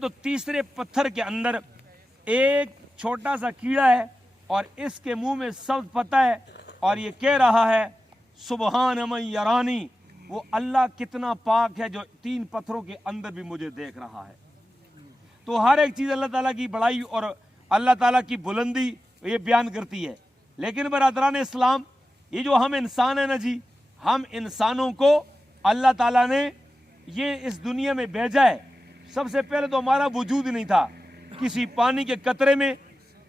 تو تیسرے پتھر کے اندر ایک چھوٹا سا کیڑا ہے اور اس کے منہ میں سبز پتہ ہے اور یہ کہہ رہا ہے سبحان من یرانی، وہ اللہ کتنا پاک ہے جو 3 پتھروں کے اندر بھی مجھے دیکھ رہا ہے۔ تو ہر ایک چیز اللہ تعالیٰ کی بڑائی اور اللہ تعالیٰ کی بلندی یہ بیان کرتی ہے۔ لیکن برادران اسلام، یہ جو ہم انسان ہیں نا جی، ہم انسانوں کو اللہ تعالیٰ نے یہ اس دنیا میں بھیجا ہے۔ سب سے پہلے تو ہمارا وجود نہیں تھا، کسی پانی کے قطرے میں،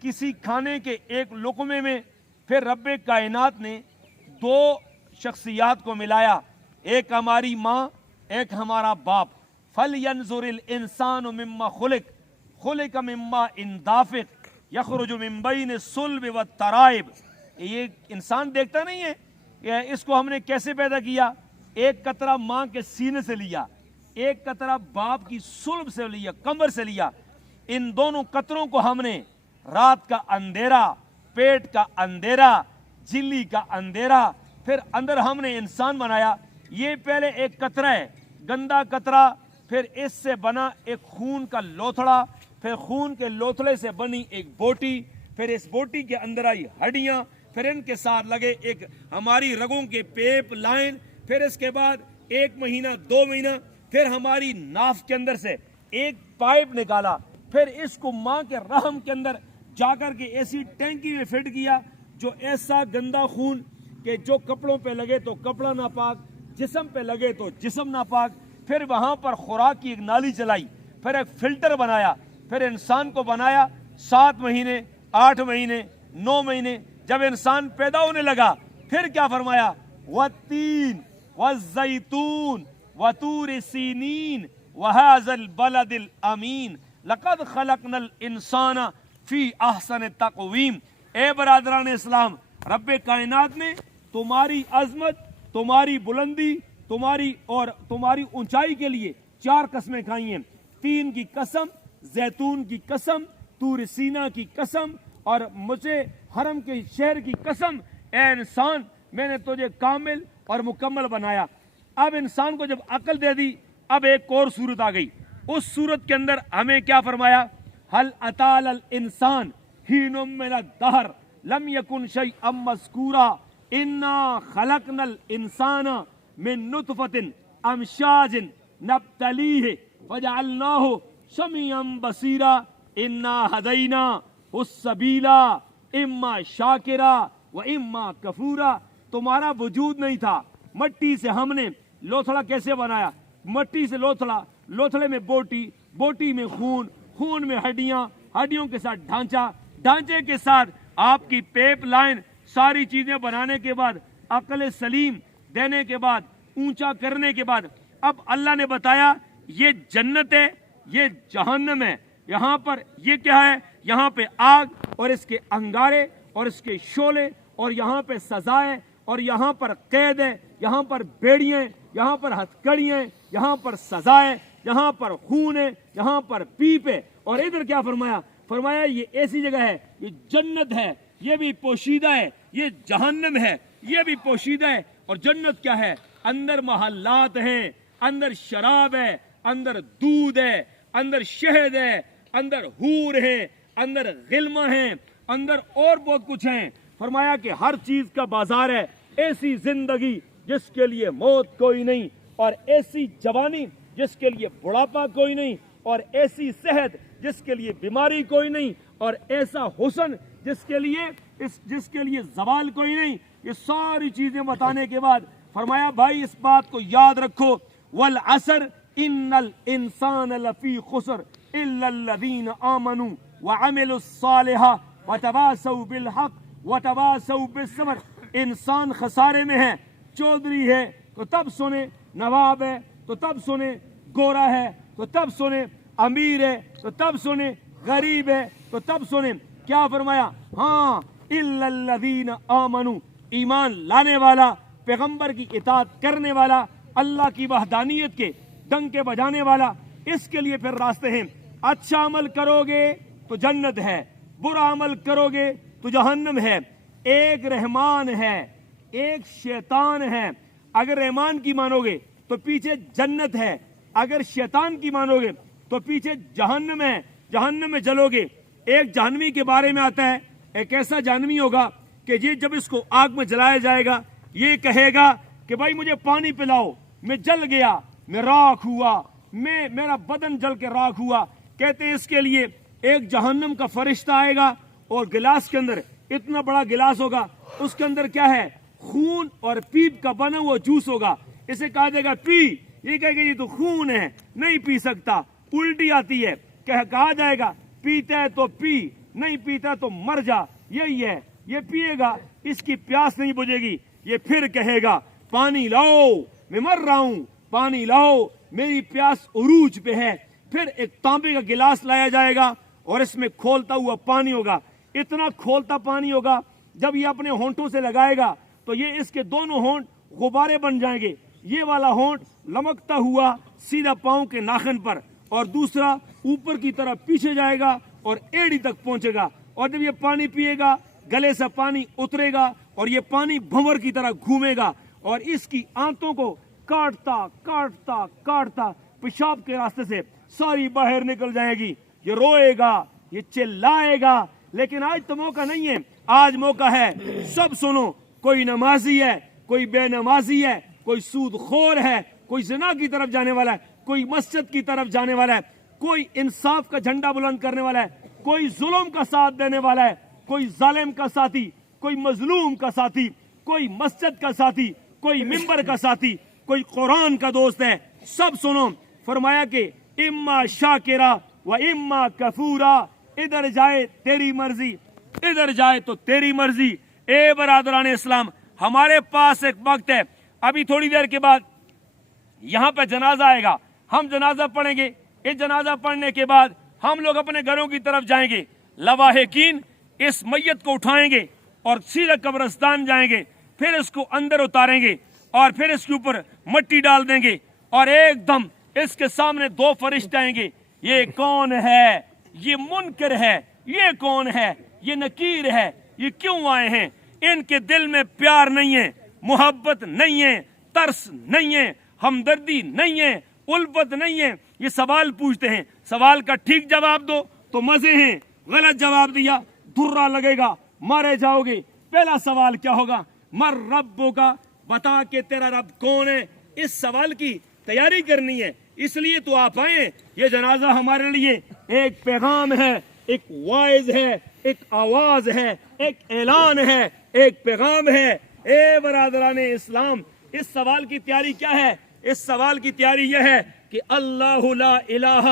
کسی کھانے کے ایک لقمے میں۔ پھر رب کائنات نے 2 شخصیات کو ملایا، ایک ہماری ماں، ایک ہمارا باپ۔ فَلْيَنْظُرِ الْإِنسَانُ مِمَّا خُلِقَ مِمَّا دَافِقٍ يَخْرُجُ مِن بَيْنِ الصُّلْبِ وَالتَّرَائِبِ۔ یہ انسان دیکھتا نہیں ہے کہ اس کو ہم نے کیسے پیدا کیا؟ ایک قطرہ ماں کے سینے سے لیا، ایک قطرہ باپ کی صلب سے لیا، کمر سے لیا۔ ان دونوں قطروں کو ہم نے رات کا اندھیرا، پیٹ کا اندھیرا، جھلی کا اندھیرا، پھر اندر ہم نے انسان بنایا۔ یہ پہلے ایک قطرہ ہے، گندا قطرہ، پھر اس سے بنا ایک خون کا لوتھڑا، پھر خون کے لوتھڑے سے بنی ایک بوٹی، پھر اس بوٹی کے اندر آئی ہڈیاں، پھر ان کے ساتھ لگے ایک ہماری رگوں کے پیپ لائن، پھر اس کے بعد 1 مہینہ 2 مہینہ، پھر ہماری ناف کے اندر سے ایک پائپ نکالا، پھر اس کو ماں کے رحم کے اندر جا کر کے ایسی ٹینکی میں فٹ کیا جو ایسا گندا خون کہ جو کپڑوں پہ لگے تو کپڑا ناپاک، جسم پہ لگے تو جسم ناپاک۔ پھر وہاں پر خوراک کی ایک نالی چلائی، پھر ایک فلٹر بنایا، پھر انسان کو بنایا۔ 7 مہینے 8 مہینے 9 مہینے جب انسان پیدا ہونے لگا، پھر کیا فرمایا؟ وَالتِّينِ وَالزَّيْتُونِ وَطُورِ سِينِينَ وَهَذَا الْبَلَدِ الْأَمِينَ لَقَدْ خَلَقْنَا الْإِنسَانَ فِي أَحْسَنِ تَقْوِيمٍ۔ اے برادران اسلام، رب کائنات نے تمہاری عظمت، تمہاری بلندی، تمہاری اونچائی کے لیے 4 قسمیں کھائی ہیں۔ 3 کی قسم، زیتون کی قسم، طور سینا کی قسم، اور مجھے حرم کے شہر کی قسم، اے انسان میں نے تجھے کامل اور مکمل بنایا۔ اب انسان کو جب عقل دے دی، اب ایک اور صورت آ گئی۔ اس صورت کے اندر ہمیں کیا فرمایا؟ هل اتى على الانسان حين من الدهر لم يكن شيئا مذكورا انا خلقنا الانسان من نطفة امشاج نبتليه فجعلناه سميعا بصيرا انا هديناه السبيل اما شاكرا واما كفورا۔ تمہارا وجود نہیں تھا، مٹی سے ہم نے لوتھڑا کیسے بنایا؟ مٹی سے لوتھڑا، لوتھڑے میں بوٹی، بوٹی میں خون، خون میں ہڈیاں، ہڈیوں کے ساتھ ڈھانچہ، ڈھانچے کے ساتھ آپ کی پیپ لائن، ساری چیزیں بنانے کے بعد، عقل سلیم دینے کے بعد، اونچا کرنے کے بعد، اب اللہ نے بتایا یہ جنت ہے، یہ جہنم ہے۔ یہاں پر یہ کیا ہے؟ یہاں پہ آگ اور اس کے انگارے اور اس کے شعلے، اور یہاں پہ سزا ہے، اور یہاں پر قید ہے، یہاں پر بیڑیاں، یہاں پر ہتھکڑیاں، یہاں پر سزا ہے، یہاں پر خون ہے، یہاں پر پیپ ہے۔ اور ادھر کیا فرمایا؟ فرمایا یہ ایسی جگہ ہے، یہ جنت ہے، یہ بھی پوشیدہ ہے، یہ جہنم ہے، یہ بھی پوشیدہ ہے۔ اور جنت کیا ہے؟ اندر محلات ہیں، اندر شراب ہے، اندر دودھ ہے، اندر شہد ہے، اندر حور ہے، اندر غلمہ ہیں، اندر اور بہت کچھ ہیں۔ فرمایا کہ ہر چیز کا بازار ہے۔ ایسی زندگی جس کے لیے موت کوئی نہیں، اور ایسی جوانی جس کے لیے بڑھاپا کوئی نہیں، اور ایسی صحت جس کے لیے بیماری کوئی نہیں، اور ایسا حسن جس کے لیے زوال کوئی نہیں۔ یہ ساری چیزیں بتانے کے بعد فرمایا بھائی اس بات کو یاد رکھو، والعصر ان الانسان لفی خسر الا الذین آمنوا وعملوا الصالحات وتواصوا بالحق وتواصوا بالصبر۔ انسان خسارے میں ہے، چودھری ہے تو تب سنے، نواب ہے تو تب سنے، گورا ہے تو تب سنے، امیر ہے تو تب سنے، غریب ہے تو تب سنے۔ کیا فرمایا؟ ہاں الا الذین آمنوا، ایمان لانے والا، پیغمبر کی اطاعت کرنے والا، اللہ کی وحدانیت کے ڈنکے بجانے والا، اس کے لیے پھر راستے ہیں۔ اچھا عمل کرو گے تو جنت ہے، برا عمل کرو گے تو جہنم ہے۔ ایک رحمان ہے، ایک شیطان ہے۔ اگر رحمان کی مانو گے تو پیچھے جنت ہے، اگر شیطان کی مانو گے تو پیچھے جہنم ہے, جہنم میں جلو گے. ایک جہنمی کے بارے میں آتا ہے, ایک ایسا جہنمی ہوگا کہ یہ جب اس کو آگ میں جلایا جائے گا یہ کہے گا کہ بھائی مجھے پانی پلاؤ, میں جل گیا, میں راکھ ہوا, میرا بدن جل کے راکھ ہوا. کہتے ہیں اس کے لیے ایک جہنم کا فرشتہ آئے گا اور گلاس کے اندر, اتنا بڑا گلاس ہوگا, اس کے اندر کیا ہے, خون اور پیپ کا بنا ہوا جوس ہوگا. اسے کہا جائے گا پی, یہ کہے گا یہ تو خون ہے, نہیں پی سکتا, الٹی آتی ہے. کہا جائے گا پیتا ہے تو پی, نہیں پیتا تو مر جا. یہی ہے, یہ پیے گا, اس کی پیاس نہیں بجھے گی. یہ پھر کہے گا پانی لاؤ, میں مر رہا ہوں, پانی لاؤ, میری پیاس عروج پہ ہے. پھر ایک تانبے کا گلاس لایا جائے گا اور اس میں کھولتا ہوا پانی ہوگا. اتنا کھولتا پانی ہوگا, جب یہ اپنے ہونٹوں سے لگائے گا تو یہ اس کے دونوں ہونٹ غبارے بن جائیں گے. یہ والا ہونٹ لمکتا ہوا سیدھا پاؤں کے ناخن پر, اور دوسرا اوپر کی طرف پیچھے جائے گا اور ایڑی تک پہنچے گا. اور جب یہ پانی پیے گا گلے سے پانی اترے گا اور یہ پانی بھنور کی طرح گھومے گا اور اس کی آنتوں کو کاٹتا کاٹتا کاٹتا پیشاب کے راستے سے ساری باہر نکل جائے گی. یہ روئے گا, یہ چلائے گا. لیکن آج تو موقع نہیں ہے, آج موقع ہے. سب سنو, کوئی نمازی ہے, کوئی بے نمازی ہے, کوئی سود خور ہے, کوئی زنا کی طرف جانے والا ہے, کوئی مسجد کی طرف جانے والا ہے, کوئی انصاف کا جھنڈا بلند کرنے والا ہے, کوئی ظلم کا ساتھ دینے والا ہے, کوئی ظالم کا ساتھی, کوئی مظلوم کا ساتھی, کوئی مسجد کا ساتھی, کوئی ممبر کا ساتھی, کوئی قرآن کا دوست ہے. سب سنو, فرمایا کہ اما شاکرا و اما کفورا, ادھر جائے تیری مرضی, ادھر جائے تو تیری مرضی. اے برادران اسلام, ہمارے پاس ایک وقت ہے, ابھی تھوڑی دیر کے بعد یہاں پہ جنازہ آئے گا, ہم جنازہ پڑھیں گے. اس جنازہ پڑھنے کے بعد ہم لوگ اپنے گھروں کی طرف جائیں گے. لواحقین اس میت کو اٹھائیں گے اور سیدھا قبرستان جائیں گے, پھر اس کو اندر اتاریں گے اور پھر اس کے اوپر مٹی ڈال دیں گے, اور ایک دم اس کے سامنے دو فرشتے آئیں گے. یہ کون ہے؟ یہ منکر ہے. یہ کون ہے؟ یہ نکیر ہے. یہ کیوں آئے ہیں؟ ان کے دل میں پیار نہیں ہے, محبت نہیں ہے, ترس نہیں ہے, ہمدردی نہیں ہے, الفت نہیں ہے. یہ سوال پوچھتے ہیں, سوال کا ٹھیک جواب دو تو مزے ہیں, غلط جواب دیا دھرا لگے گا, مارے جاؤ گے. پہلا سوال کیا ہوگا؟ مر ربو کا, بتا کہ تیرا رب کون ہے. اس سوال کی تیاری کرنی ہے, اس لیے تو آپ آئے. یہ جنازہ ہمارے لیے ایک پیغام ہے, ایک وائز ہے, ایک آواز ہے, ایک اعلان ہے, ایک پیغام ہے. اے برادران اسلام, اس سوال کی تیاری کیا ہے؟ اس سوال کی تیاری یہ ہے کہ اللہ لا الہ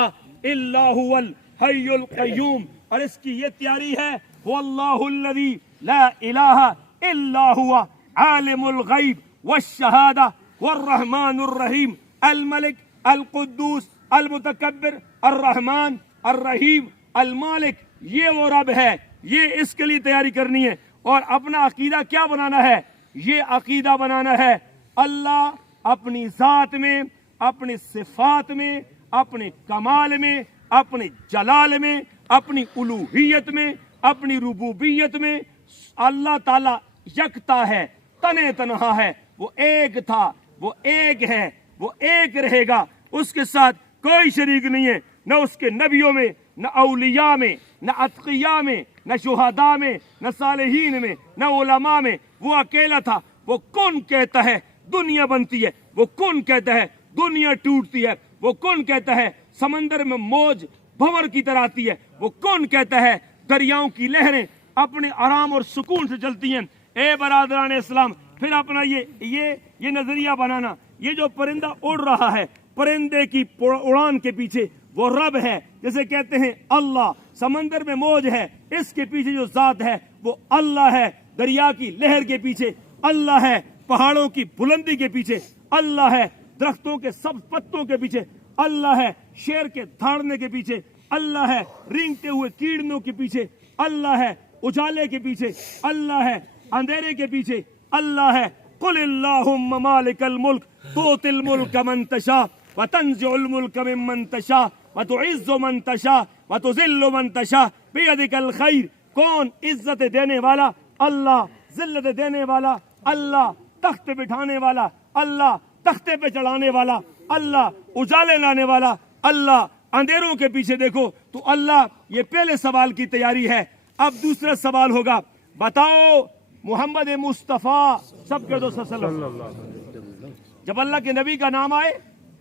الا هو الحی القیوم, اور اس کی یہ تیاری ہے واللہ الذی لا الہ الا هو عالم الغیب والشہادہ والرحمن الرحیم الملک القدوس المتکبر الرحمن الرحیم المالک. یہ وہ رب ہے, یہ اس کے لیے تیاری کرنی ہے. اور اپنا عقیدہ کیا بنانا ہے؟ یہ عقیدہ بنانا ہے اللہ اپنی ذات میں, اپنی صفات میں, اپنے کمال میں, اپنے جلال میں, اپنی الوہیت میں, اپنی ربوبیت میں اللہ تعالیٰ یکتا ہے, تنے تنہا ہے. وہ ایک تھا, وہ ایک ہے, وہ ایک رہے گا. اس کے ساتھ کوئی شریک نہیں ہے, نہ اس کے نبیوں میں, نہ اولیاء میں, نہ اتقیاء میں, نہ شہداء میں, نہ صالحین میں, نہ علماء میں. وہ اکیلا تھا. وہ کون کہتا ہے دنیا بنتی ہے؟ وہ کون کہتا ہے دنیا ٹوٹتی ہے؟ وہ کون کہتا ہے سمندر میں موج بھنور کی طرح آتی ہے؟ وہ کون کہتا ہے دریاؤں کی لہریں اپنے آرام اور سکون سے چلتی ہیں؟ اے برادران اسلام, پھر اپنا یہ نظریہ بنانا, یہ جو پرندہ اڑ رہا ہے, پرندے کی اڑان کے پیچھے وہ رب ہے. جیسے کہتے ہیں اللہ, سمندر میں موج ہے, اس کے پیچھے جو ذات ہے وہ اللہ ہے. دریا کی لہر کے پیچھے اللہ ہے, پہاڑوں کی بلندی کے پیچھے اللہ ہے, درختوں کے سبز پتوں کے پیچھے اللہ ہے, شیر کے دھاڑنے کے پیچھے اللہ ہے, رینگتے ہوئے کیڑنوں کے پیچھے اللہ ہے, اجالے کے پیچھے اللہ ہے, اندھیرے کے پیچھے اللہ ہے. قل اللہم مالک الملک تؤتی الملک من تشاء وتنزع الملک ممن تشاء وتعز من تشاء وتذل من تشاء بیدک الخیر. کون عزت دینے والا؟ اللہ. ذلت دینے والا اللہ. تخت بٹھانے والا اللہ. تختے پہ چڑھانے والا اللہ. اجالے لانے والا اللہ. अंधेरों के पीछे देखो। तो अल्लाह, ये पहले सवाल की तैयारी है। अब दूसरा सवाल होगा, बताओ मोहम्मद मुस्तफ़ा सब कह दो सल्लल्लाहु। जब अल्लाह के नबी का नाम आए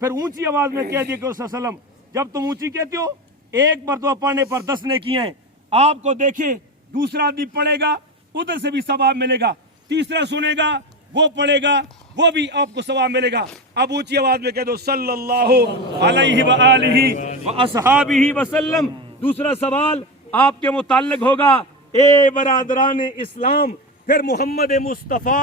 फिर ऊंची आवाज में कह दिया करो सल्लल्लाहु। जब तुम ऊंची कहते हो, एक मरतबा पढ़ने पर 10 नेकियां हैं। आपको देखे दूसरा आदमी पढ़ेगा, उधर से भी सवाब मिलेगा, तीसरा सुनेगा, वो पढ़ेगा, वो भी आपको सवाब मिलेगा। अब ऊंची आवाज में कह दो सल्लल्लाहु अलैहि व आलिहि व अस्हाबिहि वसल्लम। दूसरा सवाल आपके मुताल्लिक होगा, ए बरादरान इस्लाम, फिर मोहम्मद मुस्तफ़ा,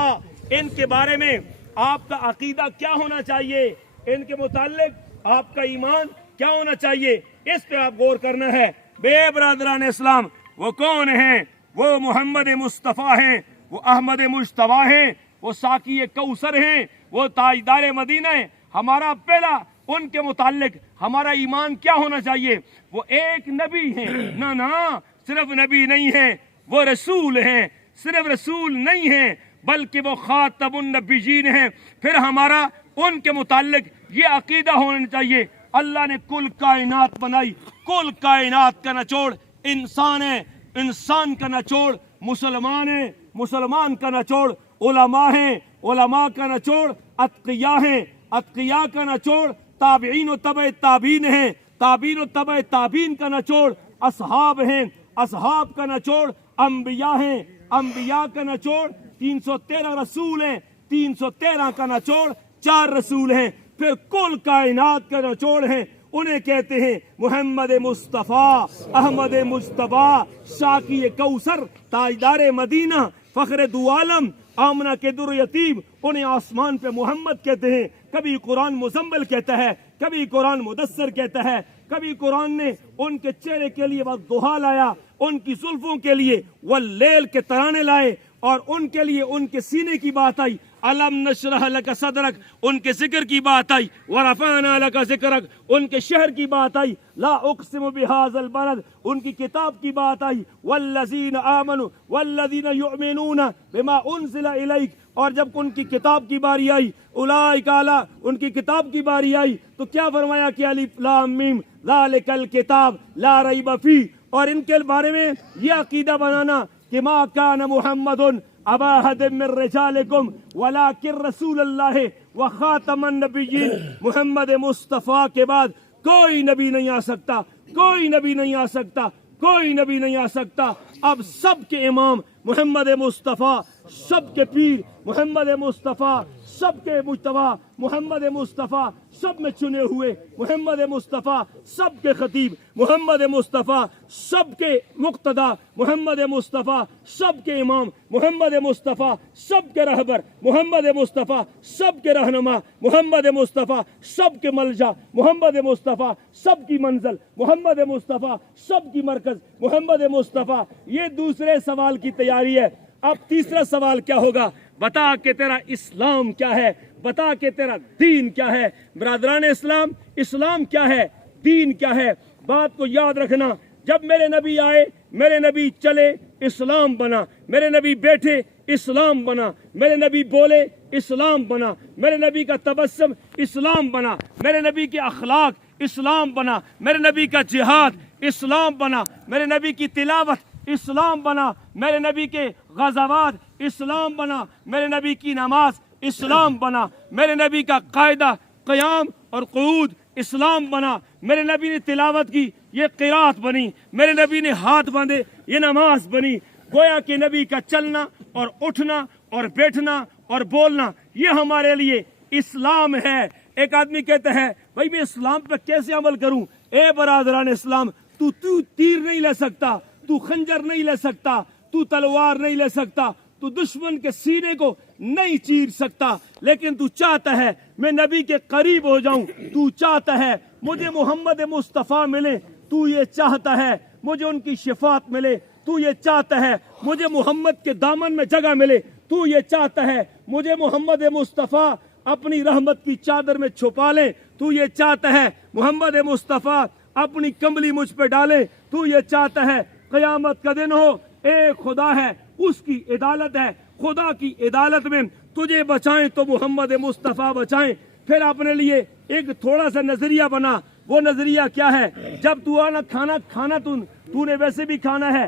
इनके बारे में आपका अकीदा क्या होना चाहिए, इनके मुताल्लिक आपका ईमान क्या होना चाहिए, इस पे आप गौर करना है। बे बरादरान इस्लाम, वो कौन हैं? वो मोहम्मद मुस्तफ़ा हैं, वो अहमद मुश्तबा हैं, वो साकी कौसर हैं, वो ताजदार मदीना है। हमारा पहला उनके मुताल्लिक हमारा ईमान क्या होना चाहिए? वो एक नबी हैं। ना ना, सिर्फ नबी नहीं है, वो रसूल हैं। सिर्फ रसूल नहीं है, बल्कि वो खातमुन नबीयीन हैं। फिर हमारा उनके मुताल्लिक ये अकीदा होना चाहिए, अल्लाह ने कुल कायनात बनाई, कुल कायनात का निचोड़ इंसान है, इंसान का निचोड़ मुसलमान है, मुसलमान का निचोड़ उलमा है, उलमा का निचोड़ अत्किया है, अत्किया का निचोड़ ताबीन व तबे ताबीन है, ताबीन व तबे ताबीन का निचोड़ असहाब हैं, असहाब का निचोड़ अंबिया हैं, अंबिया का निचोड़ 313 रसूल हैं, 313 का निचोड़ 4 रसूल हैं। फिर कुल कायनात का निचोड़ है, उन्हें कहते हैं मोहम्मद मुस्तफ़ा, अहमद मुश्तबा, साकी कौसर, ताजदार मदीना, फखरे दो आलम, आमना के दुर यतीम। उन्हें आसमान पे मोहम्मद कहते हैं। कभी कुरान मुज़म्मिल कहता है, कभी कुरान मुदस्सर कहता है, कभी कुरान ने उनके चेहरे के लिए वद्दुहा लाया, उनकी जुल्फों के लिए वल्लैल के तराने लाए, और उनके लिए उनके सीने की बात आई, अलम नशरह लक सदरक, उनके जिक्र की बात आई, वरफअना लक जिक्रक, उनके शहर की बात आई, ला उक़सिमु बिहाज़ल बलद, उनकी किताब की बात आई, वल्लज़ीना आमनु वल्लज़ीना युमिनूना बिमा उनज़िला इलैक, और जब उनकी किताब की बारी आई, उलाइका अला, उनकी किताब की बारी आई, तो क्या फरमाया कि अलिफ लाम मीम ज़ालिकल किताब ला रैब फी। और इनके बारे में यह अकीदा बनाना कि मा कान मुहम्मदुन अबा अहदिम मिन रिजालिकुम वलाकिन रसूलुल्लाह व खातमन नबिय्यीन, मोहम्मद मुस्तफ़ा के बाद कोई नबी नहीं आ सकता, कोई नबी नहीं आ सकता, कोई नबी नहीं आ सकता। अब सबके इमाम मोहम्मद मुस्तफ़ा, सबके पीर मोहम्मद मुस्तफ़ा, सबके मुज्तबा मोहम्मद मुस्तफ़ा, सब में चुने हुए मोहम्मद मुस्तफ़ा, सबके खतीब मोहम्मद मुस्तफ़ा, सबके मुक्तदा मोहम्मद मुस्तफ़ा, सबके इमाम मोहम्मद मुस्तफ़ा, सबके रहबर मोहम्मद मुस्तफ़ा, सबके रहनुमा मोहम्मद मुस्तफ़ा, सबके मलजा मोहम्मद मुस्तफ़ा, सबकी मंजिल मोहम्मद मुस्तफ़ा, सबकी मरकज मोहम्मद मुस्तफ़ा। ये दूसरे सवाल की तैयारी है। अब तीसरा सवाल क्या होगा? बता के तेरा इस्लाम क्या है, बता के तेरा दीन क्या है। बरादरान इस्लाम, इस्लाम क्या है, दीन क्या है? बात को याद रखना, जब मेरे नबी आए, मेरे नबी चले, इस्लाम बना, मेरे नबी बैठे, इस्लाम बना, मेरे नबी बोले, इस्लाम बना, मेरे नबी का तबस्सुम, इस्लाम बना, मेरे नबी के अखलाक, इस्लाम बना, मेरे नबी का जिहाद, इस्लाम बना, मेरे नबी की तिलावत, इस्लाम बना, मेरे नबी के गज़ावात, इस्लाम बना, मेरे नबी की नमाज, इस्लाम बना, मेरे नबी का कायदा क़याम और क़ुऊद, इस्लाम बना, मेरे नबी ने तिलावत की, ये क़िरात बनी, मेरे नबी ने हाथ बांधे, ये नमाज बनी। गोया के नबी का चलना और उठना और बैठना और बोलना, ये हमारे लिए इस्लाम है। एक आदमी कहता है, भाई मैं इस्लाम पे कैसे अमल करूं? ए बरादरान इस्लाम, तू तीर नहीं ले सकता, तू खंजर नहीं ले सकता, तू तलवार नहीं ले सकता, तू दुश्मन के सीने को नहीं चीर सकता, लेकिन तू चाहता है मैं नबी के करीब हो जाऊं, तू चाहता है मुझे मोहम्मद मुस्तफ़ा मिले, तू ये चाहता है मुझे उनकी शिफात मिले, तू ये चाहता है मुझे मोहम्मद के दामन में जगह मिले, तू ये चाहता है मुझे मोहम्मद मुस्तफ़ा अपनी रहमत की चादर में छुपा ले, तू ये चाहता है मोहम्मद मुस्तफ़ा अपनी कमली मुझ पे डाले, तू ये चाहता है क़यामत का दिन हो, एक खुदा है, उसकी अदालत है, खुदा की अदालत में तुझे बचाएं तो मोहम्मद मुस्तफ़ा बचाएं। फिर अपने लिए एक थोड़ा सा नजरिया बना, वो नजरिया क्या है? जब तू आना खाना तूने वैसे भी खाना है,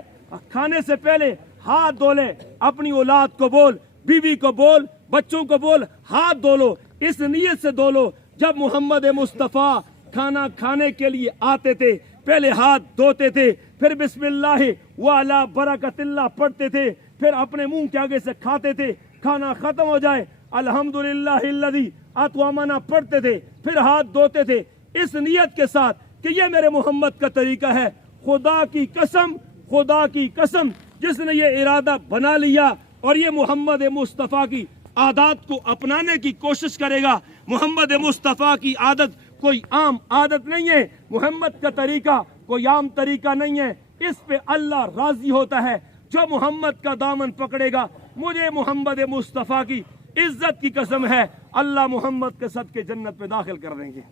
खाने से पहले हाथ धो ले, अपनी औलाद को बोल, बीवी को बोल, बच्चों को बोल, हाथ धो लो, इस नीयत से धो लो। जब मोहम्मद मुस्तफ़ा खाना खाने के लिए आते थे, पहले हाथ धोते थे, फिर बिस्मिल्लाह व अला बरकतिल्लाह पढ़ते थे, फिर अपने मुंह के आगे से खाते थे। खाना खत्म हो जाए अल्हम्दुलिल्लाहिल्लज़ी अतवामना पढ़ते थे, फिर हाथ धोते थे, इस नियत के साथ कि ये मेरे मोहम्मद का तरीका है। खुदा की कसम जिसने ये इरादा बना लिया और ये मोहम्मद मुस्तफ़ा की आदत को अपनाने की कोशिश करेगा। मोहम्मद मुस्तफ़ा की आदत कोई आम आदत नहीं है, मोहम्मद का तरीका कोई आम तरीका नहीं है। इस पे अल्लाह राजी होता है। जो मोहम्मद का दामन पकड़ेगा, मुझे मोहम्मद मुस्तफ़ा की इज्जत की कसम है, अल्लाह मोहम्मद के सदके जन्नत में दाखिल कर देंगे।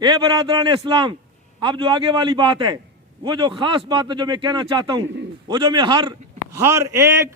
ए बरादरान इस्लाम, अब जो आगे वाली बात है, वो जो खास बात है जो मैं कहना चाहता हूँ, वो जो मैं हर एक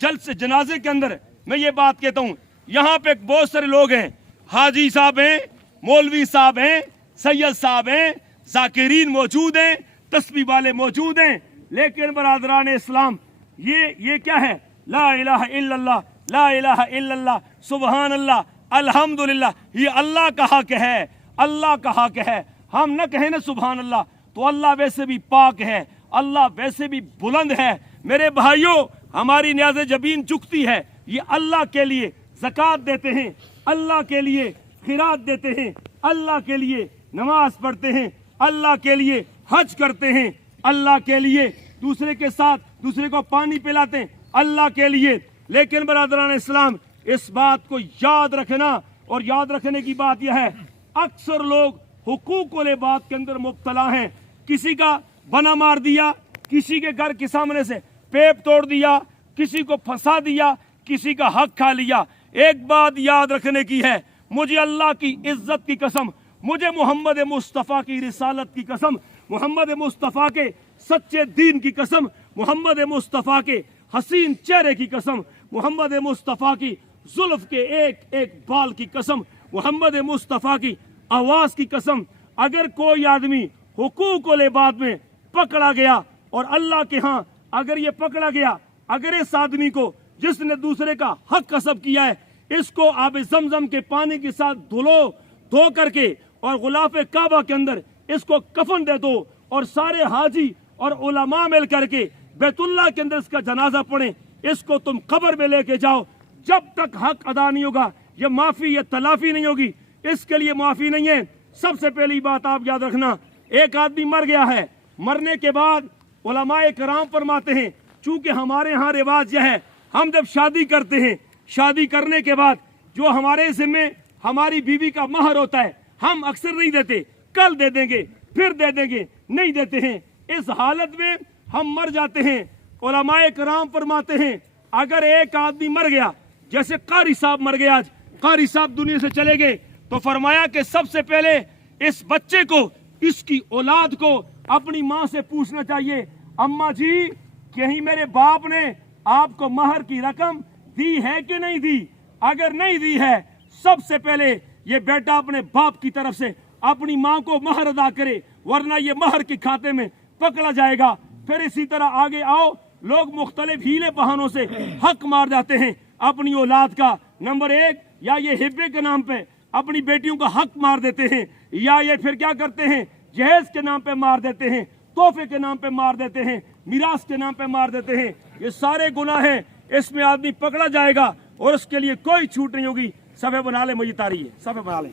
जलसे जनाजे के अंदर मैं ये बात कहता हूँ। यहाँ पे बहुत सारे लोग हैं, हाजी साहब हैं, मौलवी साहब हैं, सैयद साहब हैं, जाकिरीन मौजूद हैं, तस्बीह वाले मौजूद हैं, लेकिन बरादरान इस्लाम ये क्या है? ला इलाहा इल्लल्लाह, ला इलाहा इल्लल्लाह, सुबहान अल्लाह, अल्हम्दुलिल्लाह, ये अल्लाह का हक है, अल्लाह का हक है। हम न कहें ना सुबहान अल्लाह, तो अल्लाह वैसे भी पाक है, अल्लाह वैसे भी बुलंद है। मेरे भाइयों, हमारी न्याज़े जबीन चुकती है, ये अल्लाह के लिए ज़कात देते हैं, अल्लाह के लिए खिरात देते हैं, अल्लाह के लिए नमाज पढ़ते हैं, अल्लाह के लिए हज करते हैं, अल्लाह के लिए दूसरे के साथ दूसरे को पानी पिलाते हैं, अल्लाह के लिए। लेकिन बरादरान इस्लाम, इस बात को याद रखना, और याद रखने की बात यह है, अक्सर लोग हुकूकुल इबाद के अंदर मुब्तला हैं। किसी का बना मार दिया, किसी के घर के सामने से पेप तोड़ दिया, किसी को फंसा दिया, किसी का हक खा लिया। एक बात याद रखने की है, मुझे अल्लाह की इज्जत की कसम, मुझे मोहम्मद मुस्तफ़ा की रिसालत की कसम, मोहम्मद मुस्तफ़ा के सच्चे दीन की कसम, मोहम्मद मुस्तफ़ा के हसीन चेहरे की कसम, मोहम्मद मुस्तफ़ा की जुल्फ के एक एक बाल की कसम, मोहम्मद मुस्तफ़ा की आवाज़ की कसम, अगर कोई आदमी हुकूकुल इबाद में पकड़ा गया और अल्लाह के यहाँ अगर ये पकड़ा गया, अगर इस आदमी को जिसने दूसरे का हक कसब किया है, इसको आब ज़मज़म के पानी के साथ धो करके और गुलाफ काबा के अंदर इसको कफन दे दो, और सारे हाजी और उलमा मिल करके बैतुल्लाह के अंदर इसका जनाजा पढ़े, इसको तुम कब्र में लेके जाओ, जब तक हक अदा नहीं होगा, ये माफ़ी ये तलाफी नहीं होगी, इसके लिए माफ़ी नहीं है। सबसे पहली बात आप याद रखना, एक आदमी मर गया है, मरने के बाद उलमाए कराम फरमाते हैं, चूंकि हमारे यहाँ रिवाज यह है, हम जब शादी करते हैं, शादी करने के बाद जो हमारे ज़िम्मे हमारी बीवी का महर होता है, हम अक्सर नहीं देते, कल दे देंगे, फिर दे देंगे, नहीं देते हैं। इस हालत में हम मर जाते हैं। उलमाए कराम फरमाते हैं, अगर एक आदमी मर गया, जैसे कारी साहब मर गए, आज कारी साहब दुनिया से चले गए, तो फरमाया कि सबसे पहले इस बच्चे को, इसकी औलाद को अपनी माँ से पूछना चाहिए, अम्मा जी कहीं मेरे बाप ने आपको महर की रकम दी है कि नहीं दी? अगर नहीं दी है, सबसे पहले ये बेटा अपने बाप की तरफ से अपनी माँ को महर अदा करे, वरना ये महर के खाते में पकड़ा जाएगा। फिर इसी तरह आगे आओ, लोग मुख्तलिफ हीले बहानों से हक मार जाते हैं अपनी औलाद का। नंबर एक, या ये हिब्बे के नाम पे अपनी बेटियों का हक मार देते हैं, या ये फिर क्या करते हैं, जहेज के नाम पे मार देते हैं, तोहफे के नाम पे मार देते हैं, मिरास के नाम पे मार देते हैं। ये सारे गुनाह हैं, इसमें आदमी पकड़ा जाएगा और उसके लिए कोई छूट नहीं होगी। सब बना ले, मुझे तारी है, सब बना ले।